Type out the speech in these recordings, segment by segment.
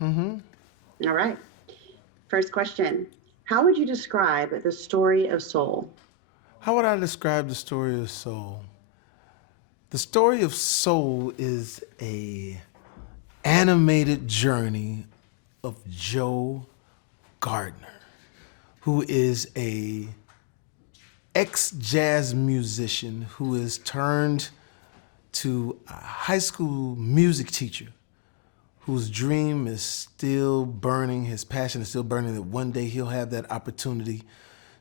All right. First question. How would you describe the story of Soul? How would I describe the story of Soul? The story of Soul is a animated journey of Joe Gardner, who is a ex-jazz musician who is turned to a high school music teacher whose dream is still burning, his passion is still burning, that one day he'll have that opportunity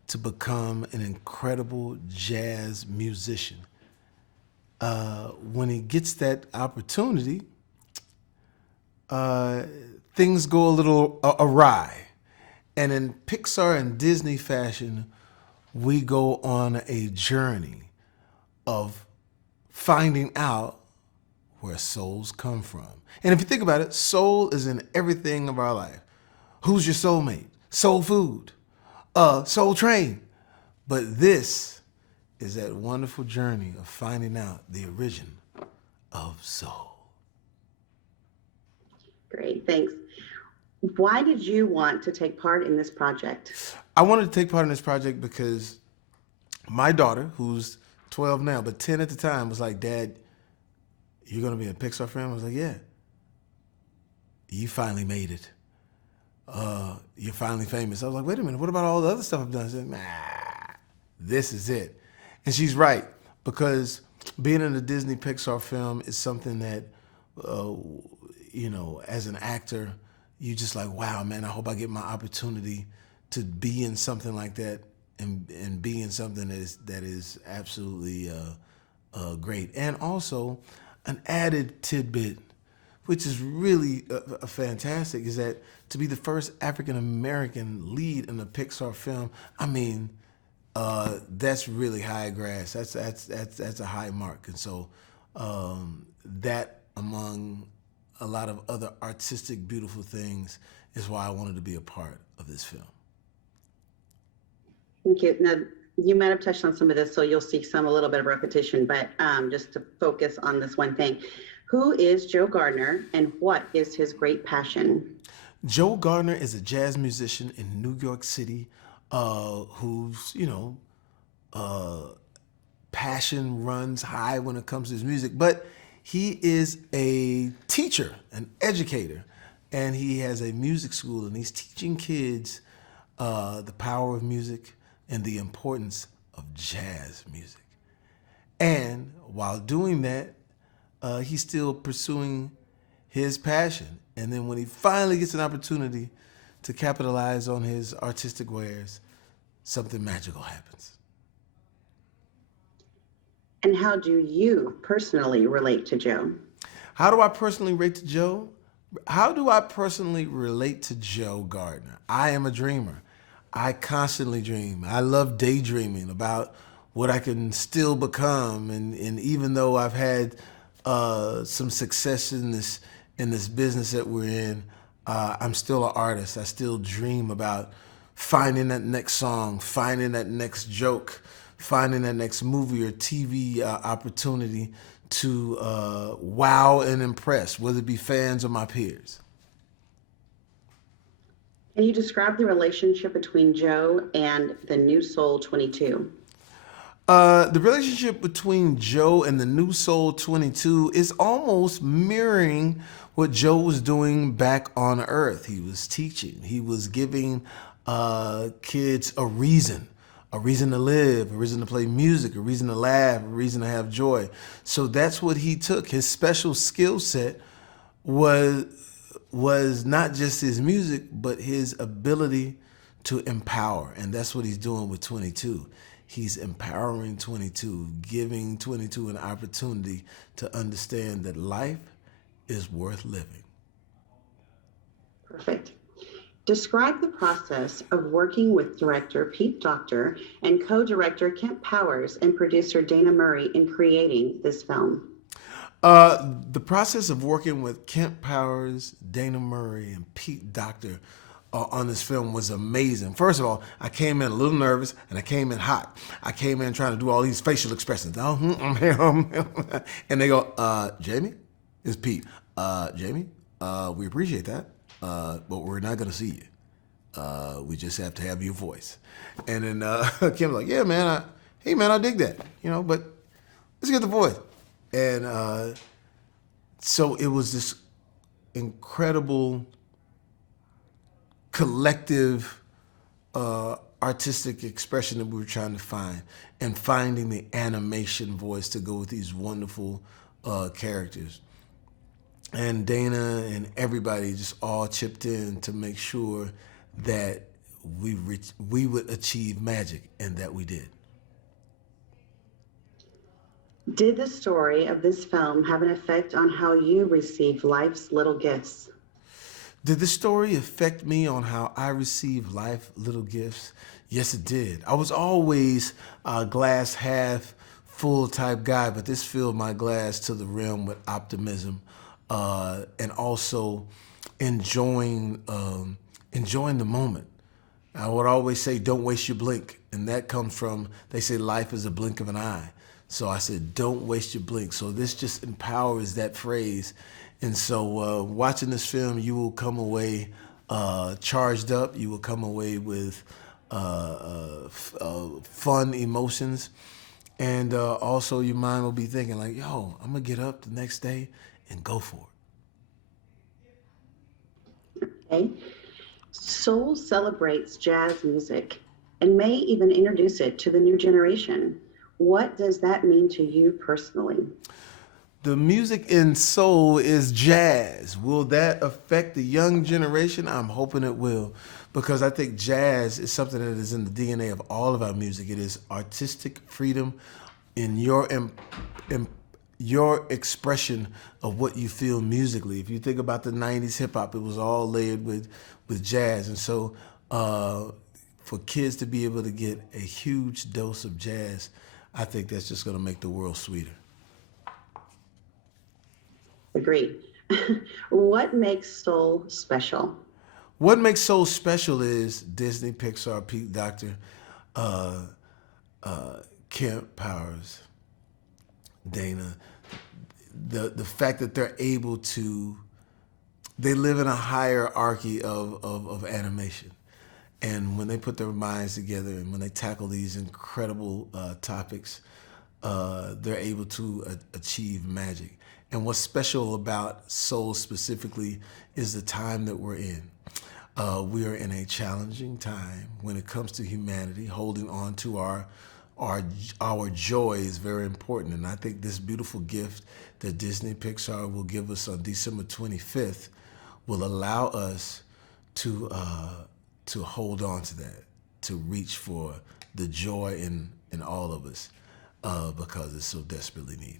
to become an incredible jazz musician. When he gets that opportunity, uh, things go a little awry. And in Pixar and Disney fashion, we go on a journey of finding out where souls come from. And if you think about it, soul is in everything of our life. Who's your soulmate? Soul food, soul train. But this is that wonderful journey of finding out the origin of soul. Great, thanks. Why did you want to take part in this project? I wanted to take part in this project because my daughter, who's 12 now, but 10 at the time, was like, Dad, you're going to be in a Pixar film? I was like, yeah. You finally made it. You're finally famous. I was like, wait a minute, what about all the other stuff I've done? I said, nah, this is it. And she's right, because being in a Disney Pixar film is something that, as an actor, you just like, wow, man, I hope I get my opportunity to be in something like that and be in something that is absolutely great. And also, an added tidbit, which is really fantastic, is that to be the first African American lead in a Pixar film, I mean, that's really high grass. That's a high mark, and so that among a lot of other artistic, beautiful things is why I wanted to be a part of this film. Thank you. Now, you might have touched on some of this, so you'll see a little bit of repetition, but just to focus on this one thing. Who is Joe Gardner and what is his great passion? Joe Gardner is a jazz musician in New York City whose, passion runs high when it comes to his music. But he is a teacher, an educator, and he has a music school, and he's teaching kids the power of music and the importance of jazz music. And while doing that, he's still pursuing his passion. And then when he finally gets an opportunity to capitalize on his artistic wares, something magical happens. And how do you personally relate to Joe? How do I personally relate to Joe? How do I personally relate to Joe Gardner? I am a dreamer. I constantly dream. I love daydreaming about what I can still become. And even though I've had some success in this business that we're in, I'm still an artist. I still dream about finding that next song, finding that next joke, finding that next movie or TV opportunity to wow and impress, whether it be fans or my peers. Can you describe the relationship between Joe and the new Soul 22? The relationship between Joe and the New Soul 22 is almost mirroring what Joe was doing back on Earth. He was teaching. He was giving kids a reason to live, a reason to play music, a reason to laugh, a reason to have joy. So that's what he took. His special skill set was not just his music, but his ability to empower. And that's what he's doing with 22. He's empowering 22, giving 22 an opportunity to understand that life is worth living. Perfect. Describe the process of working with director Pete Docter and co-director Kemp Powers and producer Dana Murray in creating this film. The process of working with Kemp Powers, Dana Murray, and Pete Docter on this film was amazing. First of all, I came in a little nervous and I came in hot. I came in trying to do all these facial expressions. And they go, Jamie? It's Pete. Jamie, we appreciate that. but we're not going to see you. We just have to have your voice. And then Kim's like, yeah, man, hey, man, I dig that, but let's get the voice. And so it was this incredible collective artistic expression that we were trying to find, and finding the animation voice to go with these wonderful characters. And Dana and everybody just all chipped in to make sure that we would achieve magic, and that we did. Did the story of this film have an effect on how you receive life's little gifts? Did the story affect me on how I receive life little gifts? Yes, it did. I was always a glass half full type guy, but this filled my glass to the rim with optimism, and also enjoying the moment. I would always say, don't waste your blink. And that comes from, they say life is a blink of an eye. So I said, don't waste your blink. So this just empowers that phrase. And so watching this film, you will come away charged up. You will come away with fun emotions. And also your mind will be thinking like, yo, I'm going to get up the next day and go for it. Okay. Soul celebrates jazz music and may even introduce it to the new generation. What does that mean to you personally? The music in soul is jazz. Will that affect the young generation? I'm hoping it will, because I think jazz is something that is in the DNA of all of our music. It is artistic freedom in your expression of what you feel musically. If you think about the 90s hip hop, it was all layered with jazz. And so for kids to be able to get a huge dose of jazz, I think that's just going to make the world sweeter. Agreed. What makes soul special? What makes soul special is Disney, Pixar, Pete Docter, Kemp Powers, Dana. The fact that they're able to, they live in a hierarchy of animation. And when they put their minds together and when they tackle these incredible topics, they're able to achieve magic. And what's special about soul specifically is the time that we're in. We are in a challenging time when it comes to humanity. Holding on to our joy is very important. And I think this beautiful gift that Disney Pixar will give us on December 25th will allow us to hold on to that, to reach for the joy in all of us, because it's so desperately needed.